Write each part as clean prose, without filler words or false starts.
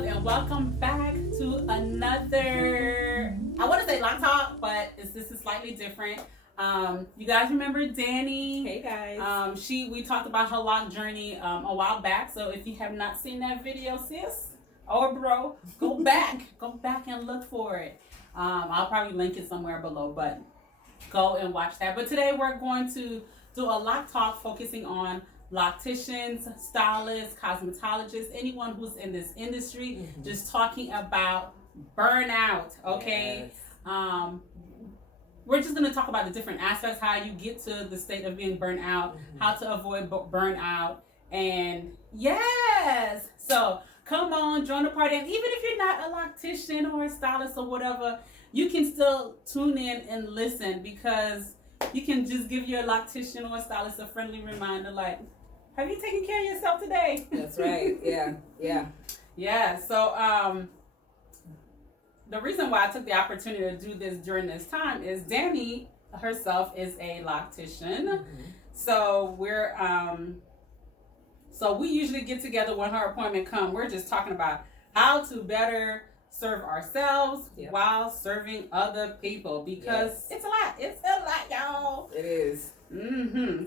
love, and welcome back to another, I want to say Loc Talk, but this is slightly different. You guys remember Dani? Hey guys. We talked about her lock journey a while back. So if you have not seen that video, sis or bro, go back and look for it. I'll probably link it somewhere below, but go and watch that. But today we're going to do a Loc Talk focusing on locticians, stylists, cosmetologists, anyone who's in this industry, just talking about burnout, okay? Yes. We're just going to talk about the different aspects, how you get to the state of being burnt out, how to avoid burnout, and yes! So come on, join the party. And even if you're not a loctician or a stylist or whatever, you can still tune in and listen, because you can just give your loctician or a stylist a friendly reminder like, have you taken care of yourself today? That's right. Yeah. So the reason why I took the opportunity to do this during this time is Dani herself is a loctician. So we're so we usually get together when her appointment comes. We're just talking about how to better serve ourselves while serving other people, because it's a lot, y'all. It is.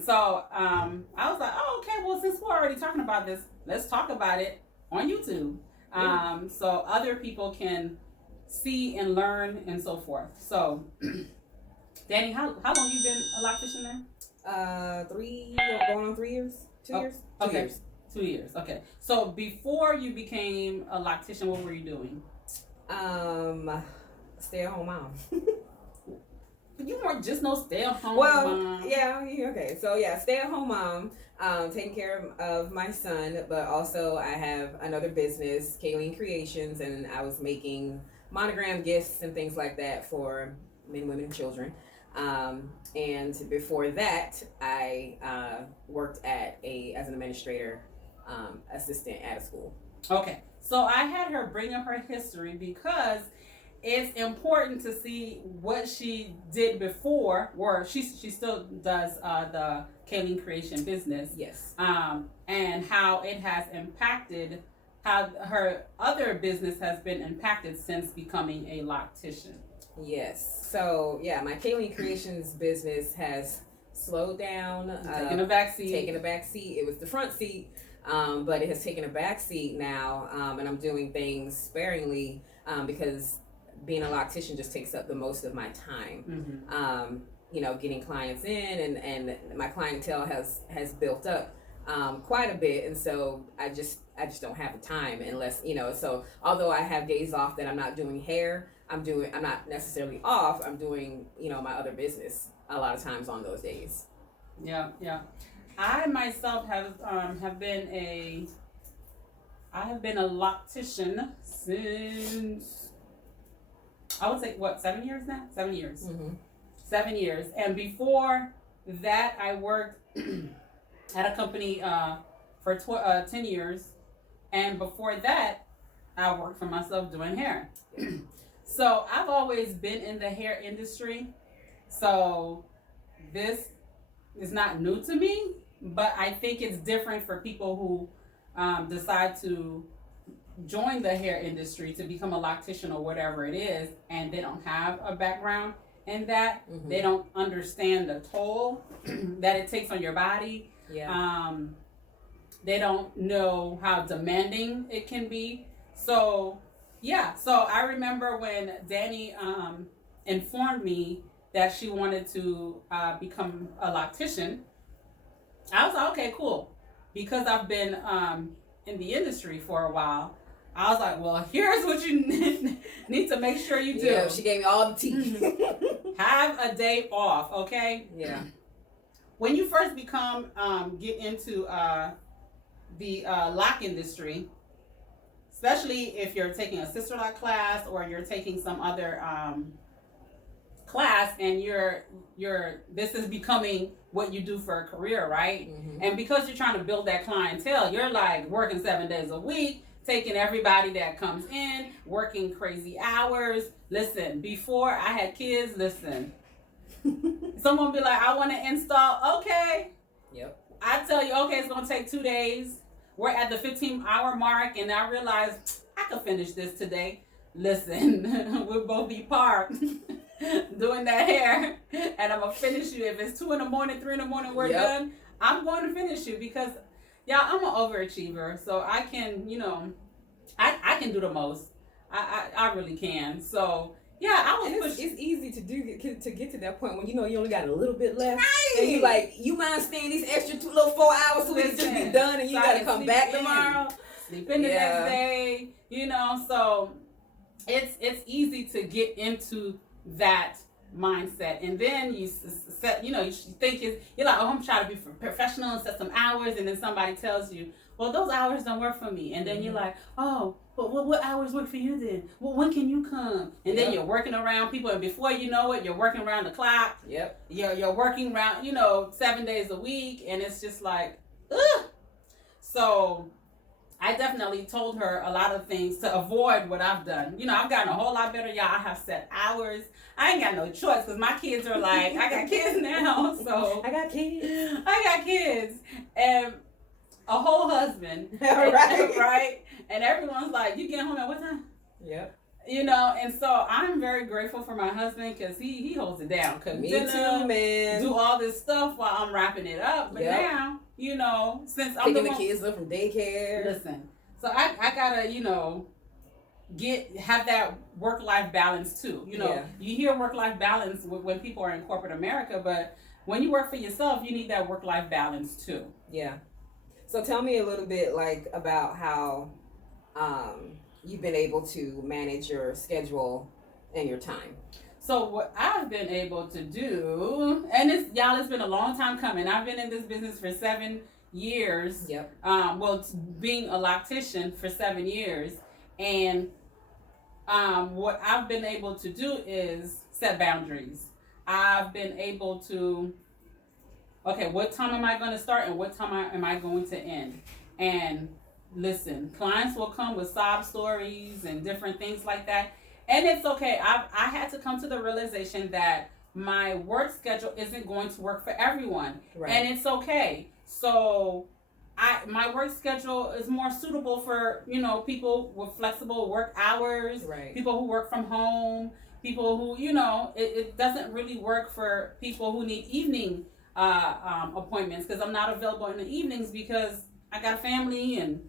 So I was like, oh, okay, well, since we're already talking about this, let's talk about it on YouTube, so other people can see and learn and so forth. So Dani, how long you been a loctician now? going on 3 years. 2 years. 2 okay. years. 2 years. Okay. So before you became a loctician, what were you doing? Stay-at-home mom. You weren't just no stay-at-home mom. Okay. So stay-at-home mom, taking care of my son, but also I have another business, Kaale Creations, and I was making monogram gifts and things like that for men, women, and children. And before that, I worked as an administrator, assistant at a school. Okay. So I had her bring up her history because it's important to see what she did before, or she still does the Kaale Creation business. Yes. And how it has impacted, how her other business has been impacted since becoming a loctician. Yes. So my Kaale Creations business has slowed down. Taking a back seat. It was the front seat. But it has taken a back seat now, and I'm doing things sparingly because being a loctician just takes up the most of my time. Getting clients in, and my clientele has built up quite a bit, and so I just don't have the time unless So although I have days off that I'm not doing hair, I'm not necessarily off. I'm doing my other business a lot of times on those days. Yeah. I myself have been a loctician since, I would say, 7 years now? 7 years. 7 years. And before that, I worked at a company for 10 years. And before that, I worked for myself doing hair. So I've always been in the hair industry. So this is not new to me, but I think it's different for people who decide to join the hair industry to become a loctician or whatever it is, and they don't have a background in that. They don't understand the toll that it takes on your body. They don't know how demanding it can be. So I remember when Dani informed me that she wanted to become a loctician. I was like, okay, cool. Because I've been in the industry for a while, I was like, well, here's what you need to make sure you do. Yeah, she gave me all the tea. Have a day off, okay? Yeah. When you first get into the lock industry, especially if you're taking a Sisterlocks class or you're taking some other class, and this is becoming what you do for a career, right? And because you're trying to build that clientele, you're like working 7 days a week, taking everybody that comes in, working crazy hours. Listen, before I had kids, someone be like, I want to install. Okay. Yep. I tell you, okay, it's going to take 2 days. We're at the 15-hour mark, and I realized I could finish this today. Listen, we'll both be parked doing that hair, and I'm gonna finish you. If it's 2 in the morning, 3 in the morning, we're done. I'm going to finish you because, y'all, I'm an overachiever, so I can, I can do the most. I really can. So yeah, I was. It's easy to get to that point when you only got a little bit left, and you mind staying these extra 4 hours so we can just be done, and you gotta come back tomorrow. Sleep in the next day, So it's easy to get into that mindset, and then you set, you think you're like, oh, I'm trying to be professional and set some hours, and then somebody tells you, well, those hours don't work for me, and then you're like, oh, but what hours work for you then? Well, when can you come? And then you're working around people, and before you know it, you're working around the clock. Yep. You're working around, 7 days a week, and it's just like, ugh. So I definitely told her a lot of things to avoid what I've done. I've gotten a whole lot better, y'all. I have set hours. I ain't got no choice because my kids are like, I got kids now, so I got kids, and a whole husband, right? And everyone's like, you get home at what time? Yep. And so I'm very grateful for my husband because he holds it down. Me too, man. Do all this stuff while I'm wrapping it up. But now, since I'm picking the kids up from daycare. Listen, so I gotta, have that work-life balance too. You hear work-life balance when people are in corporate America, but when you work for yourself, you need that work-life balance too. Yeah. So tell me a little bit about how you've been able to manage your schedule and your time. So what I've been able to do, and it's been a long time coming. I've been in this business for 7 years. Yep. Being a loctician for 7 years, and what I've been able to do is set boundaries. I've been able to, okay, what time am I going to start and what time am I going to end? And listen, clients will come with sob stories and different things like that. And it's okay. I had to come to the realization that my work schedule isn't going to work for everyone. Right. And it's okay. So my work schedule is more suitable for, people with flexible work hours, right. People who work from home, people who, it doesn't really work for people who need evening appointments, because I'm not available in the evenings because I got a family and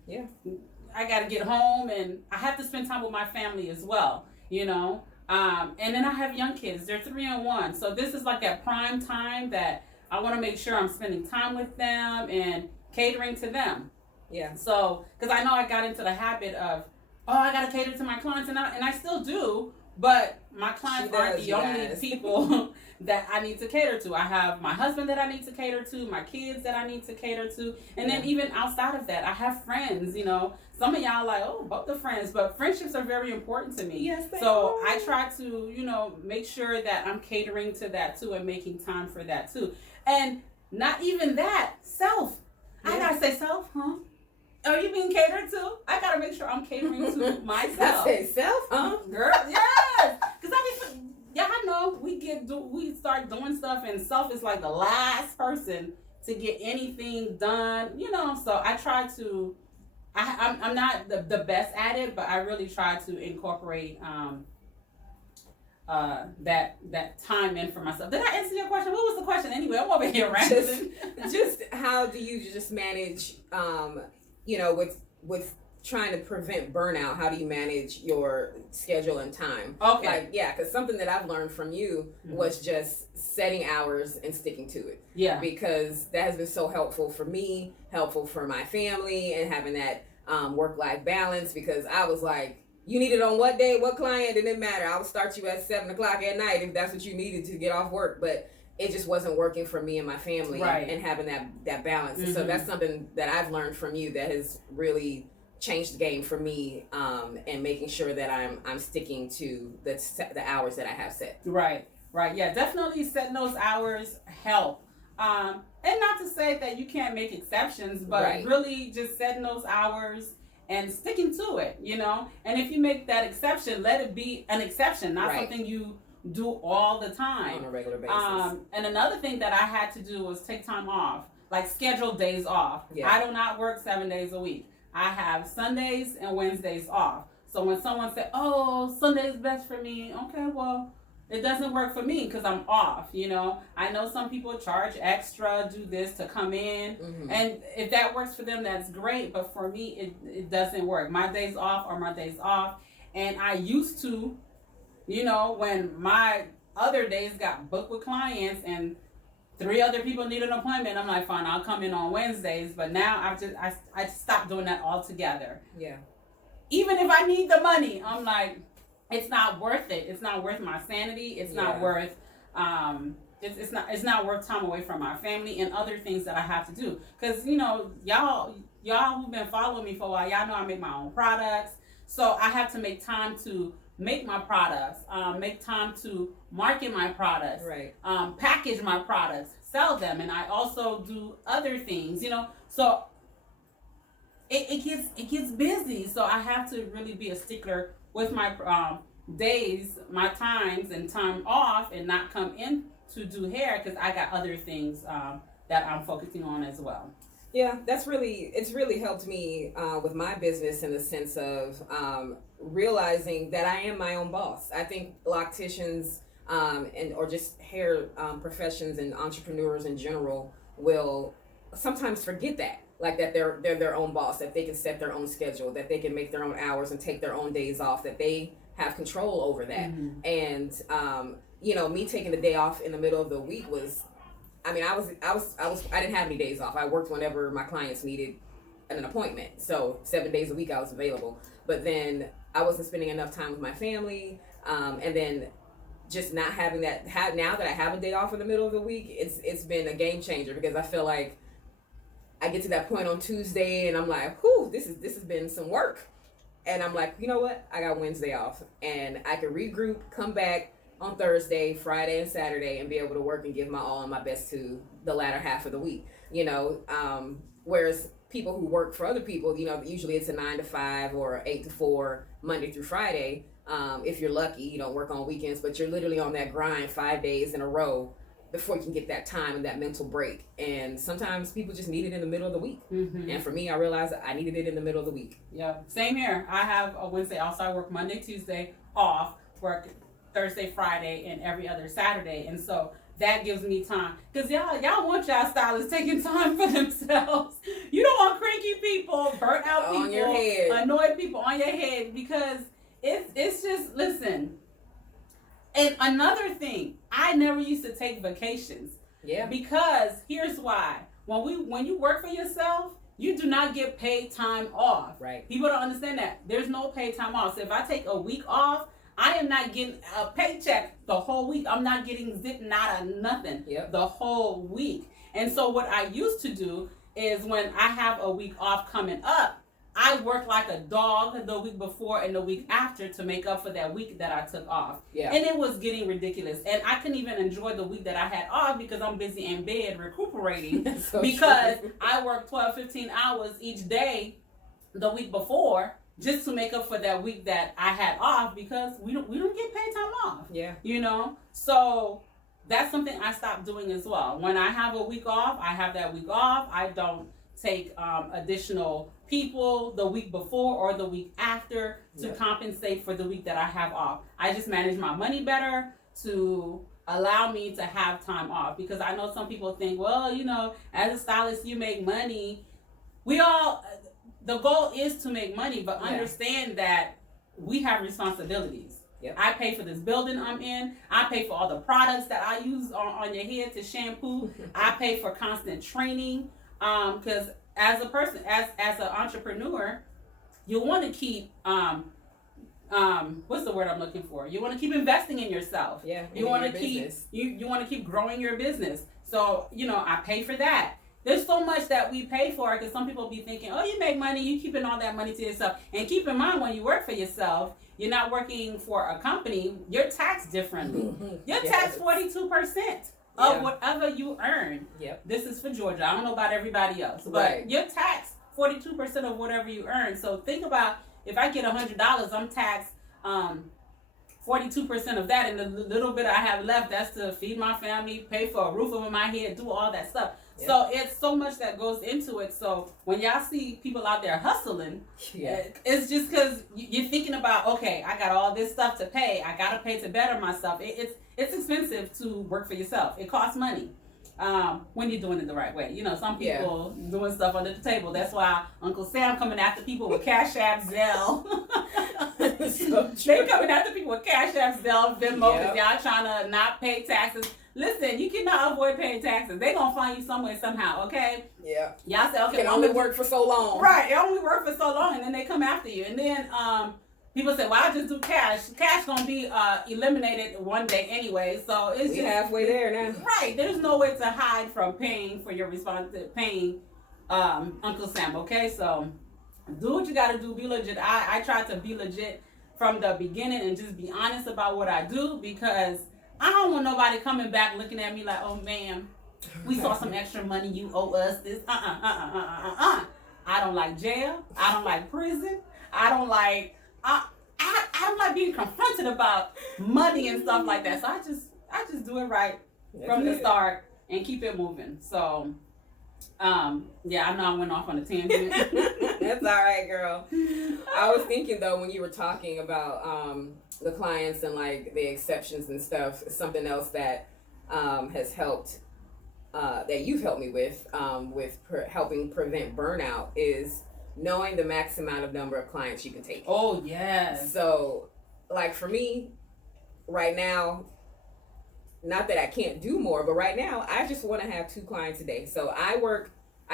I got to get home and I have to spend time with my family as well, and then I have young kids. They're 3 and 1. So this is like that prime time that I want to make sure I'm spending time with them and catering to them. Yeah. So, because I know I got into the habit of, I got to cater to my clients, and I still do, but my clients aren't the only people that I need to cater to. I have my husband that I need to cater to, my kids that I need to cater to, and then even outside of that, I have friends, Some of y'all like, both the friends, but friendships are very important to me. Yes, so I try to, make sure that I'm catering to that too and making time for that too. And not even that, self. Yeah. I gotta say self, huh? Are you being catered to? I gotta make sure I'm catering to myself. I say self, huh? Girl, yes. Because I know we start doing stuff, and self is like the last person to get anything done, So I try to. I'm not the best at it, but I really try to incorporate that time in for myself. Did I answer your question? What was the question anyway? I'm over here ranting. Just how do you just manage, with trying to prevent burnout? How do you manage your schedule and time? Okay. Because something that I've learned from you was just setting hours and sticking to it. Yeah. Because that has been so helpful for me, helpful for my family, and having that work-life balance, because I was like, you need it on what day, what client, it didn't matter. I would start you at 7 o'clock at night if that's what you needed to get off work. But it just wasn't working for me and my family, right. And having that balance. Mm-hmm. So that's something that I've learned from you that has really changed the game for me, and making sure that I'm sticking to the hours that I have set. Right. Yeah, definitely setting those hours help. And not to say that you can't make exceptions, but really just setting those hours and sticking to it, And if you make that exception, let it be an exception, not something you do all the time. On a regular basis. And another thing that I had to do was take time off, like schedule days off. Yeah. I do not work 7 days a week. I have Sundays and Wednesdays off. So when someone said, oh, Sunday is best for me, okay, well, it doesn't work for me because I'm off, you know. I know some people charge extra, do this to come in. And if that works for them, that's great. But for me, it doesn't work. My days off are my days off. And I used to, you know, when my other days got booked with clients and 3 other people need an appointment, I'm like, fine, I'll come in on Wednesdays. But now I stopped doing that altogether. Yeah. Even if I need the money, I'm like, it's not worth it. It's not worth my sanity. It's not worth it's not worth time away from my family and other things that I have to do. Because, you know, y'all who've been following me for a while, y'all know I make my own products. So I have to make time to make my products, make time to market my products, right. Package my products, sell them, and I also do other things, you know. So it gets busy. So I have to really be a stickler with my days, my times, and time off, and not come in to do hair because I got other things that I'm focusing on as well. Yeah, it's really helped me with my business in the sense of realizing that I am my own boss. I think locticians or just hair professions and entrepreneurs in general will sometimes forget that. Like that they're their own boss, that they can set their own schedule, that they can make their own hours and take their own days off, that they have control over that. And you know, me taking the day off in the middle of the week was, I mean, I didn't have any days off. I worked whenever my clients needed an appointment. So 7 days a week I was available. But then I wasn't spending enough time with my family. And then just not having that, now that I have a day off in the middle of the week, it's been a game changer because I feel like I get to that point on Tuesday and I'm like, whew, this has been some work. And I'm like, you know what? I got Wednesday off and I can regroup, come back on Thursday, Friday, and Saturday and be able to work and give my all and my best to the latter half of the week, you know. Whereas people who work for other people, you know, usually it's a 9 to 5 or 8 to 4, Monday through Friday. If you're lucky, you don't work on weekends, but you're literally on that grind 5 days in a row before you can get that time and that mental break. And sometimes people just need it in the middle of the week. And for me, I realized I needed it in the middle of the week. Yeah, same here. I have a Wednesday off, so I work Monday, Tuesday off, work Thursday, Friday, and every other Saturday. And so that gives me time. Because y'all want y'all stylists taking time for themselves. You don't want cranky people, burnt out people, on your head, annoyed people on your head, because it's just, listen. And another thing, I never used to take vacations. Yeah. Because here's why. When you work for yourself, you do not get paid time off. Right. People don't understand that. There's no paid time off. So if I take a week off, I am not getting a paycheck the whole week. I'm not getting zip, nada, nothing the whole week. And so what I used to do is when I have a week off coming up, I work like a dog the week before and the week after to make up for that week that I took off. Yeah. And it was getting ridiculous. And I couldn't even enjoy the week that I had off because I'm busy in bed recuperating so because I work 12, 15 hours each day the week before just to make up for that week that I had off because we don't get paid time off. Yeah. You know? So that's something I stopped doing as well. When I have a week off, I have that week off. I don't take additional people the week before or the week after to compensate for the week that I have off. I just manage my money better to allow me to have time off because I know some people think, well, you know, as a stylist, you make money. The goal is to make money, but understand that we have responsibilities. Yep. I pay for this building I'm in. I pay for all the products that I use on your head to shampoo. I pay for constant training. Because as a person, as an entrepreneur, you want to keep what's the word I'm looking for? You want to keep investing in yourself. Yeah. You want to keep you want to keep growing your business. So, you know, I pay for that. There's so much that we pay for because some people be thinking, oh, you make money, you keeping all that money to yourself. And keep in mind, when you work for yourself, you're not working for a company. You're taxed differently. You're taxed 42%. Of whatever you earn. Yep. This is for Georgia. I don't know about everybody else. But you're taxed 42% of whatever you earn. So think about if I get $100, I'm taxed 42% of that. And the little bit I have left, that's to feed my family, pay for a roof over my head, do all that stuff. Yep. So it's so much that goes into it. So when y'all see people out there hustling, it's just because you're thinking about, okay, I got all this stuff to pay. I got to pay to better myself. It's expensive to work for yourself. It costs money. When you're doing it the right way. You know, some people doing stuff under the table. That's why Uncle Sam coming after people with Cash App, Zelle. So they coming after people with Cash App, Zelle, Venmo, because y'all trying to not pay taxes. Listen, you cannot avoid paying taxes. They gonna find you somewhere somehow, okay? Yeah. Y'all say, okay, it only work for so long. Right, it only work for so long, and then they come after you. And then people say, well, I just do cash. Cash gonna be eliminated one day anyway, so it's just halfway there now. Right, there's no way to hide from paying for your paying Uncle Sam, okay? So do what you gotta do, be legit. I try to be legit from the beginning and just be honest about what I do, because I don't want nobody coming back looking at me like, oh, ma'am, we saw some extra money, you owe us this. I don't like jail. I don't like prison. I don't like being confronted about money and stuff like that. So I just do it right from the start and keep it moving. So yeah, I know I went off on a tangent. That's all right, girl. I was thinking though, when you were talking about the clients and like the exceptions and stuff, something else that has helped, that you've helped me with helping prevent burnout, is knowing the max amount of number of clients you can take. Oh, yes. So like for me right now, not that I can't do more, but right now I just want to have 2 clients a day. So I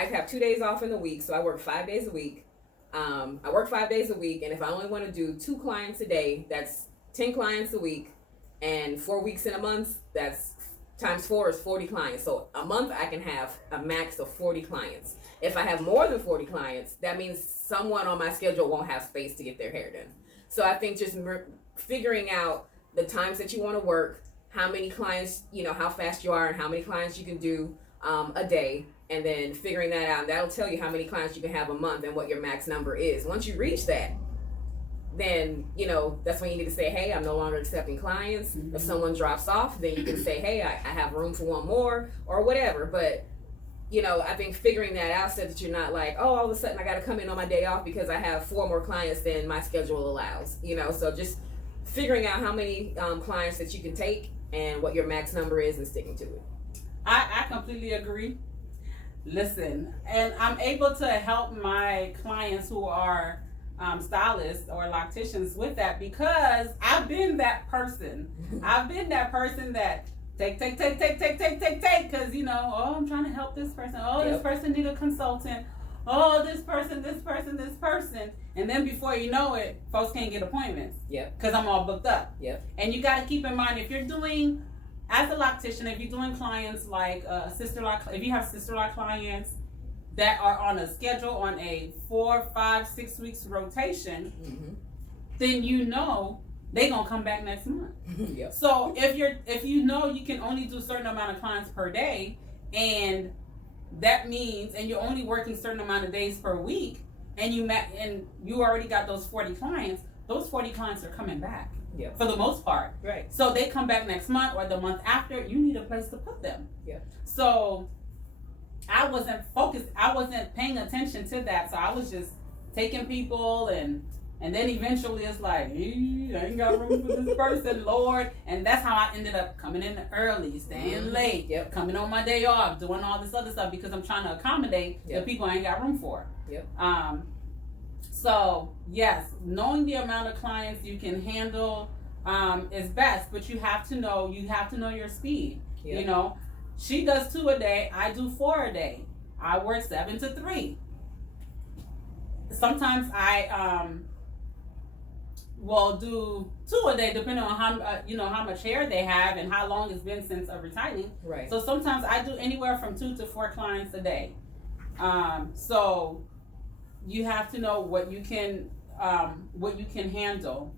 have 2 days off in the week, so I work 5 days a week. I work 5 days a week, and if I only want to do 2 clients a day, that's 10 clients a week, and 4 weeks in a month, that's times 4 is 40 clients. So a month I can have a max of 40 clients. If I have more than 40 clients, that means someone on my schedule won't have space to get their hair done. So I think just figuring out the times that you want to work, how many clients, you know, how fast you are and how many clients you can do a day, and then figuring that out, that'll tell you how many clients you can have a month and what your max number is. Once you reach that, then, you know, that's when you need to say, hey, I'm no longer accepting clients. Mm-hmm. If someone drops off, then you can say, hey, I have room for one more or whatever. But, you know, I think figuring that out so that you're not like, oh, all of a sudden I got to come in on my day off because I have 4 more clients than my schedule allows, you know. So just figuring out how many clients that you can take and what your max number is and sticking to it. I completely agree. Listen, and I'm able to help my clients who are stylists or locticians with that, because I've been that person. I've been that person that take, because, you know, oh, I'm trying to help this person. Oh, this person need a consultant. Oh, this person. And then before you know it, folks can't get appointments. Yep. Because I'm all booked up. Yep. And you got to keep in mind, if you're doing, as a loctician, if you're doing clients like Sisterlocks, if you have Sisterlocks clients that are on a schedule on a 4, 5, 6 weeks rotation, mm-hmm. then you know they gonna come back next month. Yep. So if you know you can only do a certain amount of clients per day, and that means, and you're only working a certain amount of days per week, and you already got those 40 clients, those 40 clients are coming back. Yep. For the most part. Right. So they come back next month or the month after, you need a place to put them. Yep. So I wasn't focused, I wasn't paying attention to that. So I was just taking people, and then eventually it's like, I ain't got room for this person, Lord. And that's how I ended up coming in early, staying mm-hmm. late, yep. coming on my day off, doing all this other stuff, because I'm trying to accommodate the people I ain't got room for. Yep. So yes, knowing the amount of clients you can handle is best, but you have to know your speed. Yep. You know, she does 2 a day, I do 4 a day. I work 7 to 3. Sometimes I will do 2 a day, depending on how much hair they have and how long it's been since a retightening. Right. So sometimes I do anywhere from 2 to 4 clients a day. So you have to know what you can handle.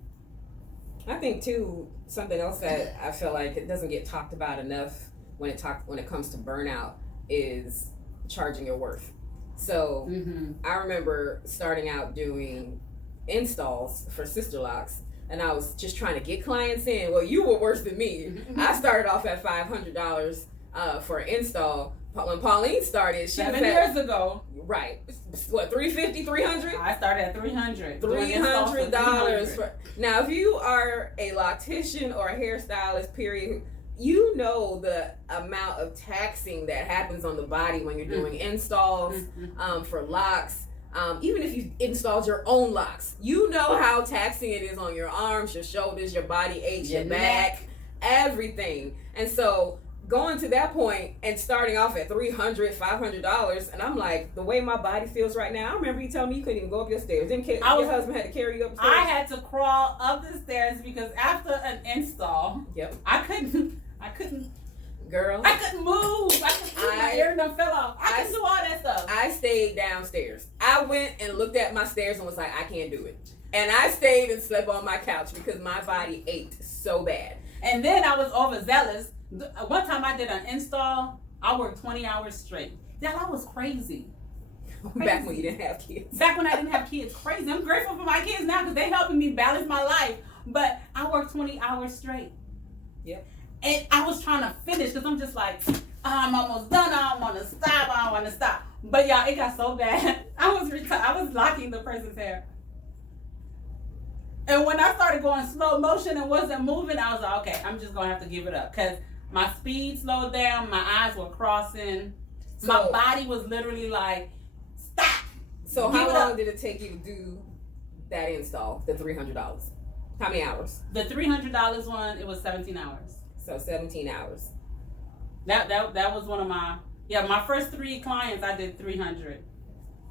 I think too, something else that I feel like it doesn't get talked about enough when it comes to burnout is charging your worth. So mm-hmm. I remember starting out doing installs for Sisterlocks, and I was just trying to get clients in. Well, you were worse than me. I started off at $500 for an install, when Pauline started, she 7 was years ago. Right. What, $350, $300? I started at $300. $300 for. Now, if you are a loctician or a hairstylist, period, you know the amount of taxing that happens on the body when you're doing installs for locks. Even if you installed your own locks, you know how taxing it is on your arms, your shoulders, your body aches, your back, everything. And so going to that point and starting off at $300, $500, and I'm like, the way my body feels right now, I remember you telling me you couldn't even go up your stairs. Your husband had to carry you up the stairs? I had to crawl up the stairs because after an install, I couldn't. Girl, I couldn't move. My ear done fell off. I couldn't do all that stuff. I stayed downstairs. I went and looked at my stairs and was like, I can't do it. And I stayed and slept on my couch because my body ached so bad. And then I was overzealous. One time I did an install, I worked 20 hours straight. That was crazy. Back when you didn't have kids. Back when I didn't have kids. Crazy. I'm grateful for my kids now because they're helping me balance my life. But I worked 20 hours straight. Yep. And I was trying to finish because I'm just like, I'm almost done. I don't want to stop. But y'all, it got so bad. I was locking the person's hair. And when I started going slow motion and wasn't moving, I was like, okay, I'm just going to have to give it up. Because my speed slowed down. My eyes were crossing. My body was literally like, stop. So how long did it take you to do that install, the $300? How many hours? The $300 one, it was 17 hours. So 17 hours. That was one of my first 3 clients I did 300.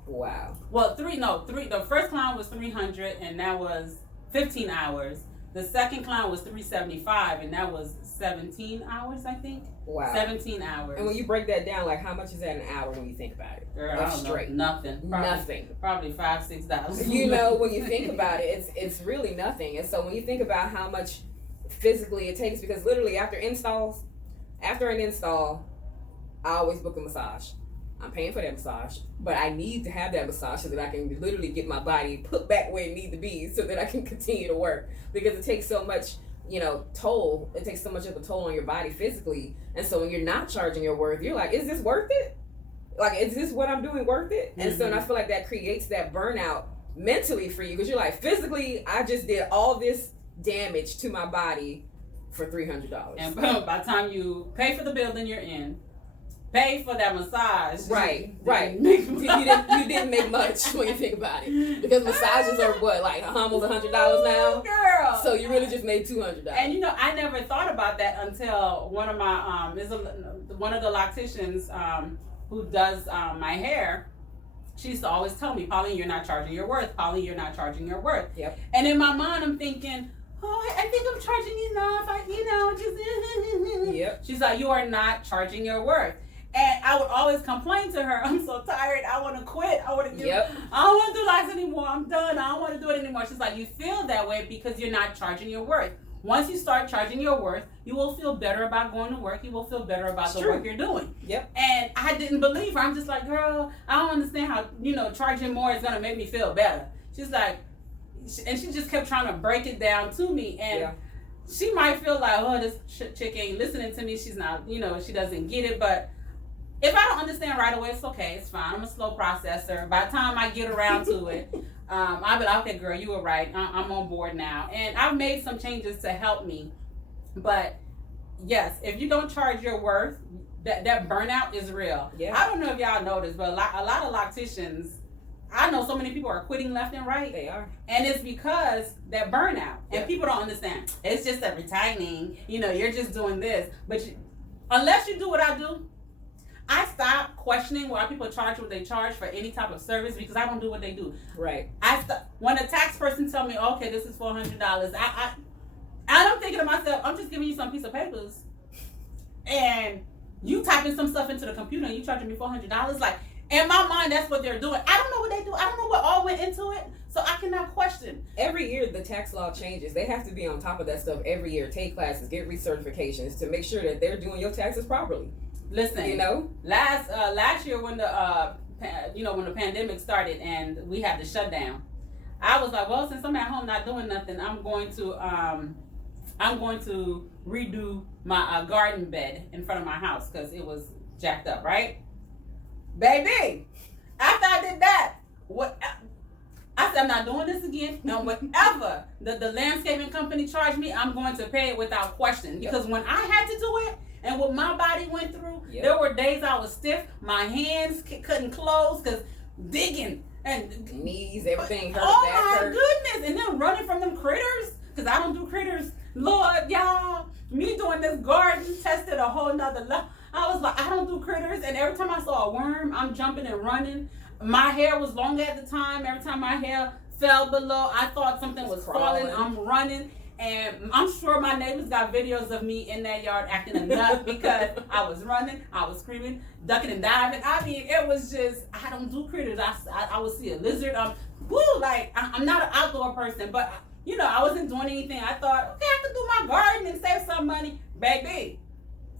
Wow. Well, the first client was 300 and that was 15 hours. The second client was 375 and that was 17 hours, I think. Wow. 17 hours. And when you break that down, like how much is that an hour when you think about it? Girl, I don't know. Nothing. Probably $5-6. You know, when you think about it, it's really nothing. And so when you think about how much physically it takes, because literally after an install, I always book a massage. I'm paying for that massage, but I need to have that massage so that I can literally get my body put back where it needs to be so that I can continue to work, because it takes so much, toll. It takes so much of a toll on your body physically. And so when you're not charging your worth, you're like, is this worth it? Like, is this what I'm doing worth it? And so, and I feel like that creates that burnout mentally for you, because you're like, physically, I just did all this damage to my body for $300. And boom, by the time you pay for the building you're in, pay for that massage. Right. You didn't make much when you think about it, because massages are what, like almost $100 now. Girl. So you really just made $200. And I never thought about that until one of my one of the locticians who does my hair. She used to always tell me, Pauline, you're not charging your worth. Pauline, you're not charging your worth. Yep. And in my mind, I'm thinking, I think I'm charging enough. Yep. She's like, you are not charging your worth. And I would always complain to her, I'm so tired, I want to quit, I don't want to do locks anymore, I'm done, I don't want to do it anymore. She's like, you feel that way because you're not charging your worth. Once you start charging your worth, you will feel better about going to work, you will feel better about the work you're doing. Yep. And I didn't believe her. I'm just like, girl, I don't understand how, charging more is going to make me feel better. She's like, and she just kept trying to break it down to me. And she might feel like, oh, this chick ain't listening to me, she's not, she doesn't get it, but if I don't understand right away, it's okay. It's fine. I'm a slow processor. By the time I get around to it, I'll be like, okay, girl, you were right. I'm on board now. And I've made some changes to help me. But yes, if you don't charge your worth, that burnout is real. Yeah. I don't know if y'all noticed, but a lot of locticians, I know so many people are quitting left and right. They are. And it's because that burnout. And people don't understand. It's just a retirement. You're just doing this. But unless you do what I do, I stopped questioning why people charge what they charge for any type of service, because I don't do what they do. Right. When a tax person tell me, okay, this is $400, I'm thinking to myself, I'm just giving you some piece of papers, and you typing some stuff into the computer and you charging me $400. Like, in my mind, that's what they're doing. I don't know what they do. I don't know what all went into it, so I cannot question. Every year the tax law changes. They have to be on top of that stuff every year. Take classes, get recertifications to make sure that they're doing your taxes properly. Listen, last year when the when the pandemic started and we had to shut down, I was like, well, since I'm at home not doing nothing, I'm going to redo my garden bed in front of my house because it was jacked up, right? Baby, after I did that, I said, I'm not doing this again. And whatever the landscaping company charged me, I'm going to pay it without question. Because when I had to do it, and what my body went through, there were days I was stiff. My hands couldn't close because digging. And knees, everything hurt. Oh my goodness. And then running from them critters, because I don't do critters. Lord, y'all, me doing this garden tested a whole nother level. I was like, I don't do critters. And every time I saw a worm, I'm jumping and running. My hair was long at the time. Every time my hair fell below, I thought something was falling. I'm running. And I'm sure my neighbors got videos of me in that yard acting a nut because I was running, I was screaming, ducking and diving. I mean, it was just, I don't do critters. I would see a lizard. I'm not an outdoor person, but you know, I wasn't doing anything. I thought, okay, I could do my garden and save some money. Baby,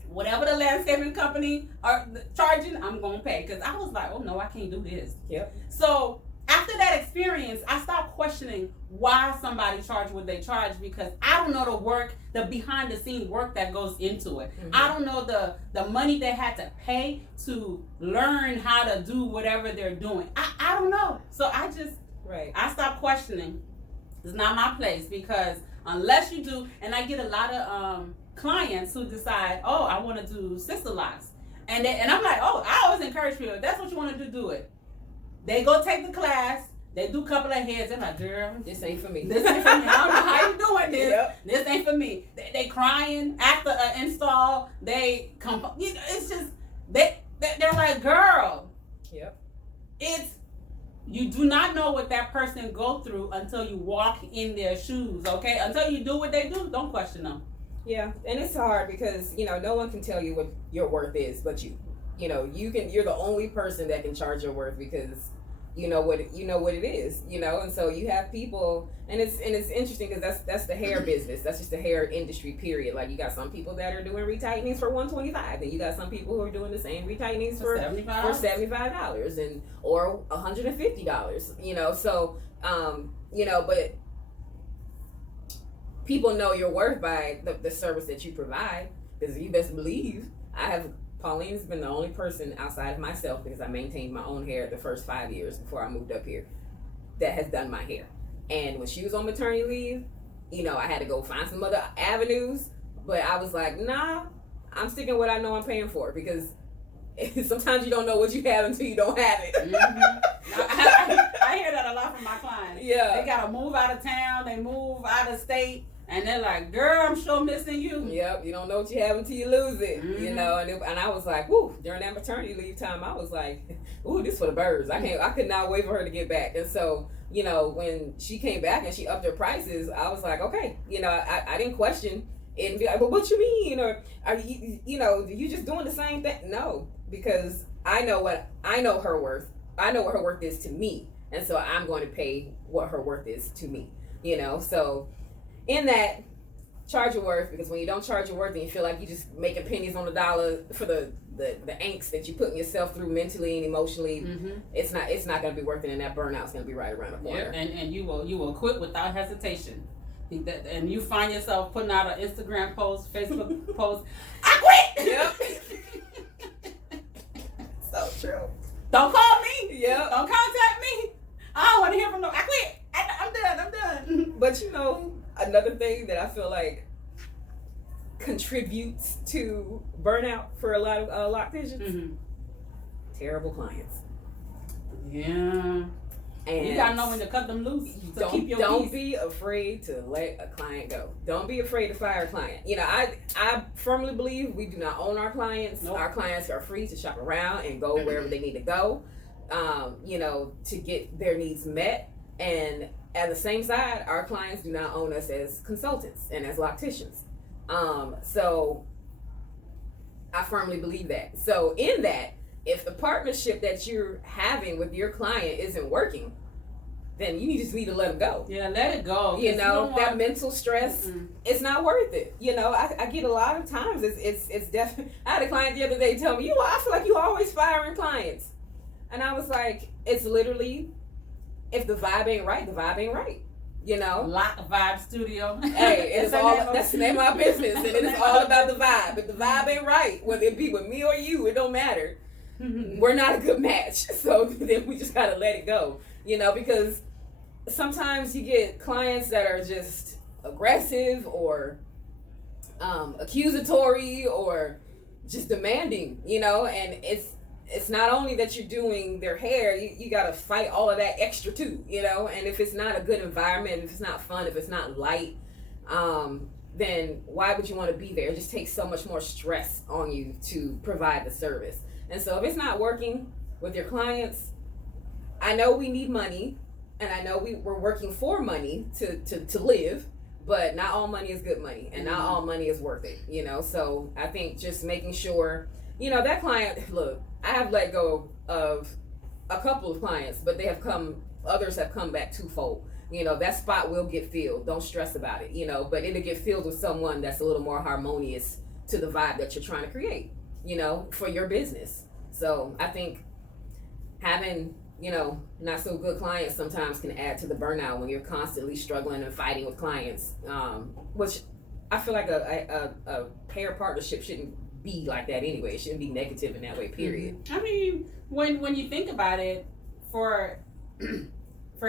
whatever the landscaping company are charging, I'm going to pay. Because I was like, oh no, I can't do this. Yep. So after that experience, I stopped questioning why somebody charged what they charge, because I don't know the work, the behind the scenes work that goes into it. Mm-hmm. I don't know the money they had to pay to learn how to do whatever they're doing. I don't know. So I stopped questioning. It's not my place, because unless you do, and I get a lot of clients who decide, oh, I want to do Sisterlocks. And I'm like, oh, I always encourage people, if that's what you want to do it. They go take the class. They do a couple of heads. They're like, girl, this ain't for me. This ain't for me. I don't know how you doing this. Yep. This ain't for me. They crying after an install. They come. You know, it's just they're like, girl. Yep. You do not know what that person go through until you walk in their shoes. Okay. Until you do what they do, don't question them. Yeah, and it's hard because no one can tell you what your worth is, but you're the only person that can charge your worth, because you know what it is, and so you have people, and it's interesting because that's the hair business. That's just the hair industry, period. Like, you got some people that are doing retightenings for $125, and you got some people who are doing the same retightenings for $75 and or $150. So but people know your worth by the service that you provide, because you best believe Pauline's been the only person outside of myself, because I maintained my own hair the first 5 years before I moved up here, that has done my hair. And when she was on maternity leave, I had to go find some other avenues, but I was like, nah, I'm sticking what I know I'm paying for, because sometimes you don't know what you have until you don't have it. Mm-hmm. I hear that a lot from my clients. Yeah. They got to move out of town, they move out of state, and they're like, girl, I'm sure missing you. Yep, you don't know what you have until you lose it, Mm-hmm. and I was like, whoo, during that maternity leave time, I was like, ooh, this for the birds. I could not wait for her to get back. And so, when she came back and she upped her prices, I was like, okay, I didn't question it and be like, well, what you mean? Or are you just doing the same thing? No, because I know her worth. I know what her worth is to me. And so I'm going to pay what her worth is to me, so in that, charge your worth, because when you don't charge your worth, then you feel like you just making pennies on the dollar for the angst that you putting yourself through mentally and emotionally. Mm-hmm. It's not going to be worth it, and that burnout's going to be right around the corner. Yeah, and you will quit without hesitation. And you find yourself putting out an Instagram post, Facebook post, I quit! Yep. So true. Don't call me. Yep. Don't contact me. I don't want to hear from them. I quit. I'm done. But another thing that I feel like contributes to burnout for a lot of locticians, mm-hmm. terrible clients. Yeah. And you gotta know when to cut them loose. Don't be afraid to let a client go. Don't be afraid to fire a client. I firmly believe we do not own our clients. Nope. Our clients are free to shop around and go wherever they need to go, to get their needs met. And at the same side, our clients do not own us as consultants and as locticians. So I firmly believe that. So in that, if the partnership that you're having with your client isn't working, then you just need to let them go. Yeah, let it go. That mental stress, it's not worth it. I get a lot of times, it's definitely, I had a client the other day tell me, I feel like you always firing clients. And I was like, it's literally, if the vibe ain't right, the vibe ain't right. you know. Loc Vibe Studio. Hey, that's the name of our business, and it is all about the vibe. If the vibe ain't right, whether it be with me or you, it don't matter. We're not a good match, so then we just gotta let it go, you know, because sometimes you get clients that are just aggressive or accusatory or just demanding, you know, and it's not only that you're doing their hair, you got to fight all of that extra too, you know, and if it's not a good environment, if it's not fun, if it's not light, then why would you want to be there? It just takes so much more stress on you to provide the service. And so if it's not working with your clients, I know we need money, and I know we're working for money to live, but not all money is good money, and not all money is worth it, you know. So I think just making sure, you know, that client, look, I have let go of a couple of clients, but others have come back twofold. You know, that spot will get filled. Don't stress about it, you know, but it'll get filled with someone that's a little more harmonious to the vibe that you're trying to create, you know, for your business. So I think having, you know, not so good clients sometimes can add to the burnout when you're constantly struggling and fighting with clients, which I feel like a pair partnership shouldn't be like that anyway. It shouldn't be negative in that way, period. I mean, when you think about it, for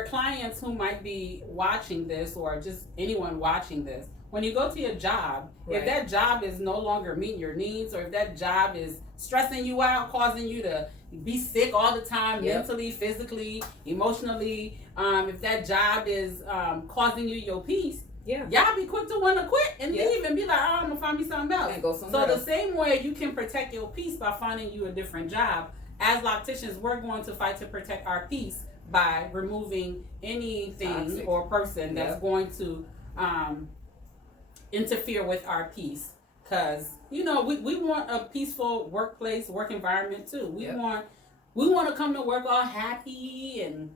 clients who might be watching this, or just anyone watching this, when you go to your job, right, if that job is no longer meeting your needs, or if that job is stressing you out, causing you to be sick all the time, yep, mentally, physically, emotionally, if that job is causing you your peace, yeah, y'all be quick to want to quit and leave and be like, oh, I'm gonna find me something else. And go somewhere else. The same way you can protect your peace by finding you a different job, as Locticians, we're going to fight to protect our peace by removing anything toxic or person that's going to interfere with our peace. Because, you know, we want a peaceful workplace, work environment too. We want to come to work all happy and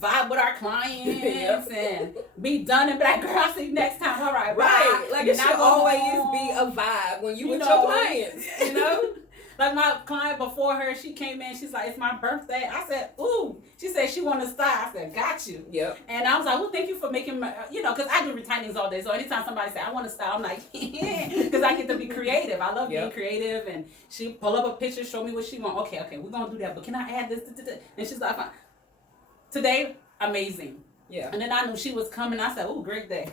vibe with our clients and be done and be like, girl, I'll see you next time. All right, right. Like it should always be a vibe when you with your clients, you know? Like my client before her, she came in, she's like, it's my birthday. I said, ooh. She said she wanted to style. I said, got you. Yep. And I was like, well, thank you for making my, you know, because I do retainings all day. So anytime somebody say, I want to style, I'm like, because I get to be creative. I love being creative. And she pull up a picture, show me what she want. Okay, we're going to do that. But can I add this? And she's like, fine. Today, amazing. Yeah. And then I knew she was coming. I said, ooh, great day.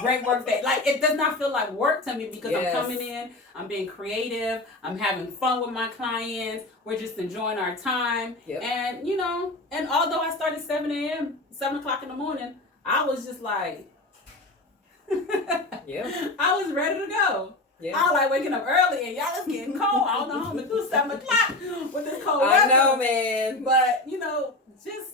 Great work day. Like, it does not feel like work to me because I'm coming in, I'm being creative, I'm having fun with my clients, we're just enjoying our time. Yep. And, you know, and although I started 7 o'clock in the morning, I was just like, I was ready to go. Yeah. I was like waking up early and y'all, it's getting cold. I don't know how I'm going to do 7 o'clock with this cold weather. I know, man. But, you know, just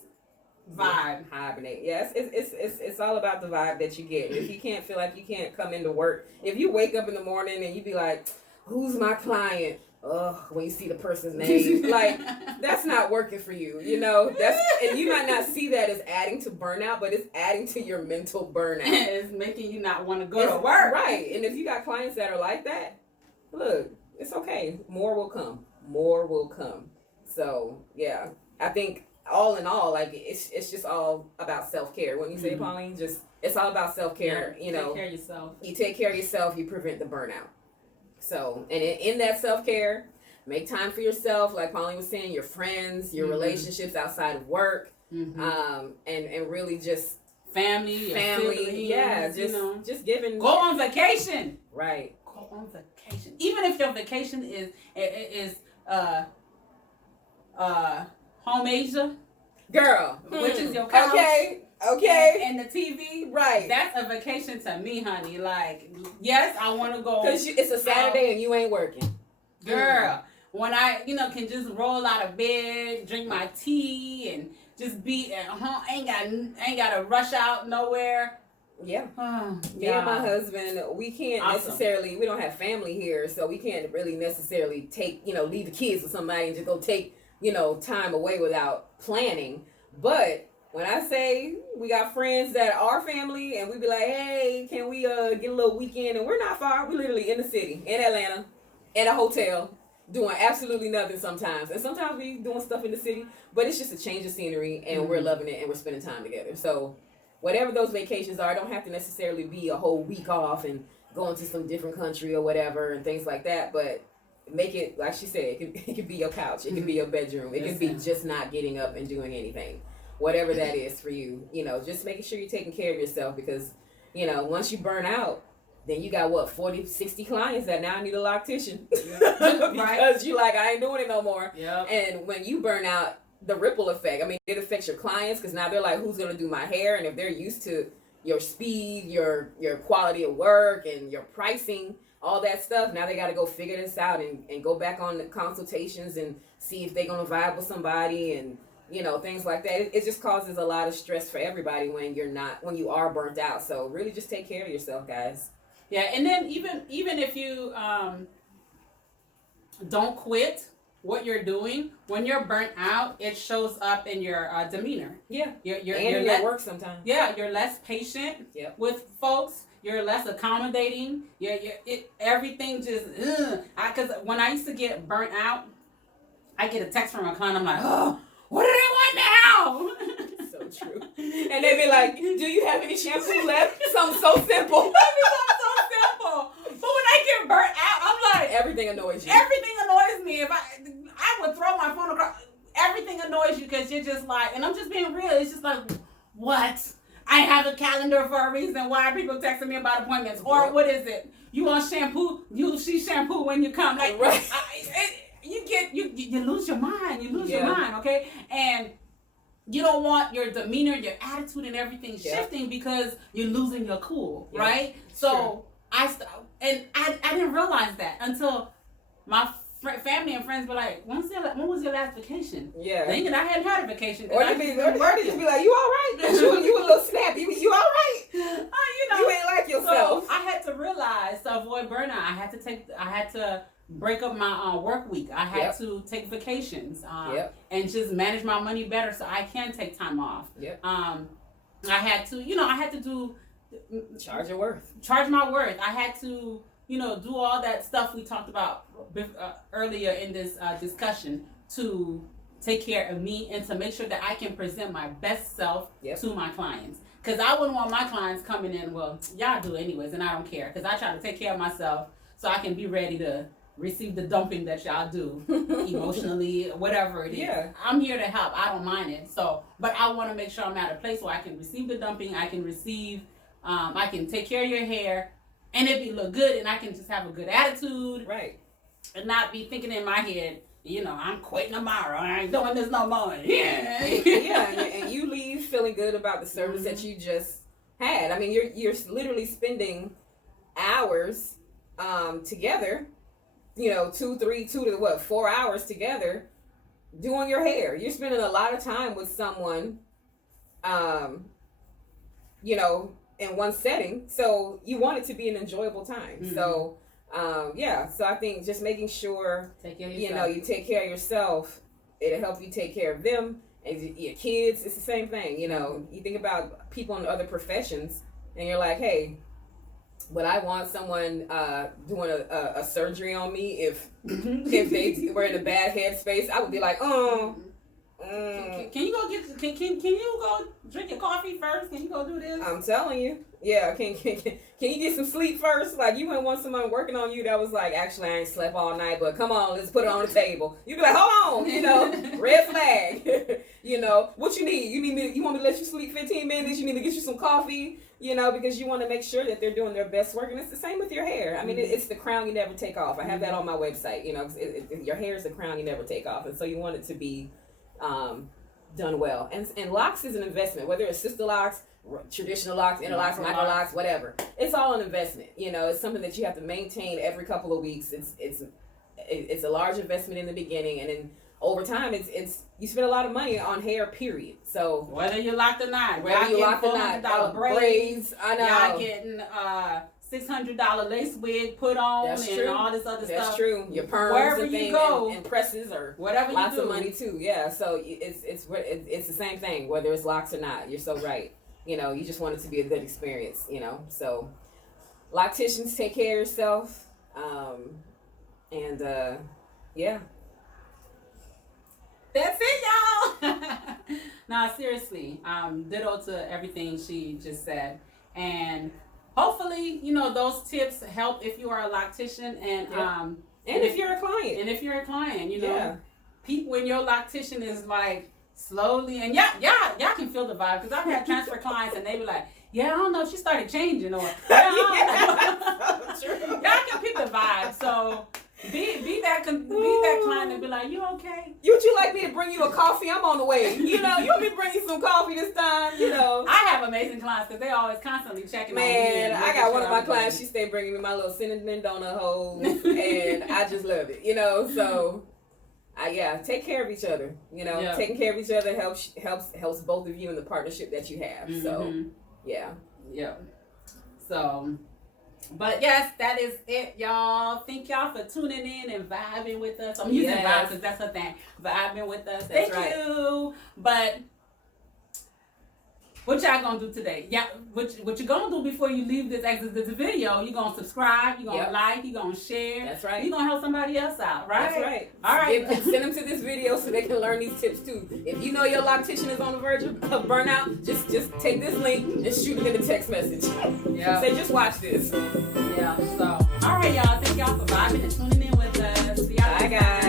vibe. Hibernate. Yes, it's all about the vibe that you get. If you can't feel like you can't come into work, if you wake up in the morning and you be like, who's my client? Ugh, when you see the person's name, like, that's not working for you, you know. And you might not see that as adding to burnout, but it's adding to your mental burnout. It's making you not want to go to work. Right. And if you got clients that are like that, look, it's okay. More will come. More will come. So yeah, I think all in all, like, it's just all about self-care. When you say, Pauline, just, it's all about self-care. You know, take care of yourself. You take care of yourself, you prevent the burnout. So, and in that self-care, make time for yourself, like Pauline was saying, your friends, your relationships outside of work, and really just family, siblings, you know, just giving. Go on vacation. Right. Go on vacation. Even if your vacation is Home Asia, girl, which is your couch, okay, and the TV, right? That's a vacation to me, honey. Like, yes, I want to go because it's a Saturday and you ain't working, girl. When I, you know, can just roll out of bed, drink my tea, and just be at home, ain't got to rush out nowhere. Yeah. Me and my husband, we can't necessarily, we don't have family here, so we can't really necessarily take, you know, leave the kids with somebody and just go take, you know, time away without planning. But when I say we got friends that are family and we be like, hey, can we get a little weekend? And we're not far. We're literally in the city, in Atlanta, in a hotel, doing absolutely nothing sometimes. And sometimes we doing stuff in the city, but it's just a change of scenery and we're loving it and we're spending time together. So whatever those vacations are, don't have to necessarily be a whole week off and going to some different country or whatever and things like that. But make it, like she said, it could be your couch. It could be your bedroom. It could be just not getting up and doing anything. Whatever that is for you, just making sure you're taking care of yourself, because, once you burn out, then you got 40, 60 clients that now need a loctician. Yeah. Because you like, I ain't doing it no more. Yep. And when you burn out, the ripple effect, it affects your clients, because now they're like, who's going to do my hair? And if they're used to your speed, your quality of work, and your pricing, all that stuff, now they got to go figure this out and go back on the consultations and see if they're going to vibe with somebody, and things like that. It just causes a lot of stress for everybody when you are burnt out. So really just take care of yourself, guys. Yeah. And then even if you don't quit what you're doing, when you're burnt out, it shows up in your demeanor. Yeah. You're work sometimes. Yeah. You're less patient with folks. You're less accommodating. Everything just, because when I used to get burnt out, I get a text from a client. I'm like, oh, what do they want now? So true. And they be like, do you have any shampoo left? Something so simple. Something so simple. But when I get burnt out, I'm like, everything annoys you. Everything annoys me. If I would throw my phone across, everything annoys you, because you're just like, and I'm just being real. It's just like, what? I have a calendar for a reason. Why are people texting me about appointments? Or what is it? You want shampoo? You see shampoo when you come. Like, right. You lose your mind. You lose your mind, okay? And you don't want your demeanor, your attitude, and everything shifting, because you're losing your cool, right? So I didn't realize that until my family and friends were like, when was your last vacation? Yeah. Thinking I hadn't had a vacation. Or they just be like, you all right? You a little snappy. You all right? You ain't like yourself. So I had to realize, to avoid burnout, I had to break up my work week. I had to take vacations and just manage my money better so I can take time off. I had to do charge your worth. Charge my worth. I had to, do all that stuff we talked about earlier in this discussion, to take care of me and to make sure that I can present my best self to my clients. Because I wouldn't want my clients coming in, well, y'all do anyways, and I don't care. Because I try to take care of myself so I can be ready to receive the dumping that y'all do emotionally, whatever it is. Yeah. I'm here to help. I don't mind it. So, but I want to make sure I'm at a place where I can receive the dumping. I can receive, I can take care of your hair, and it look good, and I can just have a good attitude. Right. And not be thinking in my head, I'm quitting tomorrow. I ain't doing this no more. Yeah. And you leave feeling good about the service that you just had. You're literally spending hours together, 4 hours together doing your hair. You're spending a lot of time with someone, in one setting. So you want it to be an enjoyable time. Mm-hmm. So, so I think just making sure, you take care of yourself, it'll help you take care of them. And your kids, it's the same thing. You think about people in other professions, and you're like, hey, would I want someone doing a surgery on me if they were in a bad headspace? I would be like, Can you go can you go drink your coffee first? Can you go do this? I'm telling you. Yeah, can you get some sleep first? Like, you wouldn't want someone working on you that was like, actually, I ain't slept all night, but come on, let's put it on the table. You'd be like, hold on, red flag. What you need? You want me to let you sleep 15 minutes? You need to get you some coffee, because you want to make sure that they're doing their best work. And it's the same with your hair. It's the crown you never take off. I have that on my website. Your hair is the crown you never take off. And so you want it to be done well. And locks is an investment, whether it's Sisterlocks, traditional locks, interlocks, micro locks, whatever. It's all an investment. It's something that you have to maintain every couple of weeks. It's a large investment in the beginning, and then over time, it's you spend a lot of money on hair, period. So whether you lock or not, braids, I know, y'all getting $600 lace wig put on. That's true. All this other stuff. That's true. Your perms wherever and you go, and presses, or whatever lots you do. of money too. Yeah. So it's the same thing, whether it's locks or not. You're so right. You just want it to be a good experience. So locticians, take care of yourself. That's it, y'all. Nah, seriously. Ditto to everything she just said. And hopefully, you know, those tips help if you are a loctician and and if you're a client. And if you're a client, you know, people when your loctician is like slowly and y'all can feel the vibe because I've had transfer clients and they be like, yeah, I don't know, she started changing or y'all can pick the vibe. So be that client and be like, you okay? Would you like me to bring you a coffee? I'm on the way. You know, you want me to bring you some coffee this time? You know, I have amazing clients because they always constantly checking on me. Man, I got one of my clients. She stay bringing me my little cinnamon donut holes, and I just love it. You know, so. Take care of each other. You know, taking care of each other helps both of you in the partnership that you have. So, yeah. So, but yes, that is it, y'all. Thank y'all for tuning in and vibing with us. I'm using vibes because that's her thing. Vibing with us. Thank you. But what y'all gonna do today? Yeah, what you gonna do before you leave this video? You gonna subscribe, you gonna like, you gonna share. That's right. You gonna help somebody else out, right? That's right. All right. Send them to this video so they can learn these tips too. If you know your loctician is on the verge of burnout, just take this link and shoot it in a text message. Yeah. Say just watch this. Yeah. So all right, y'all. Thank y'all for vibing and tuning in with us. See y'all. Bye, guys.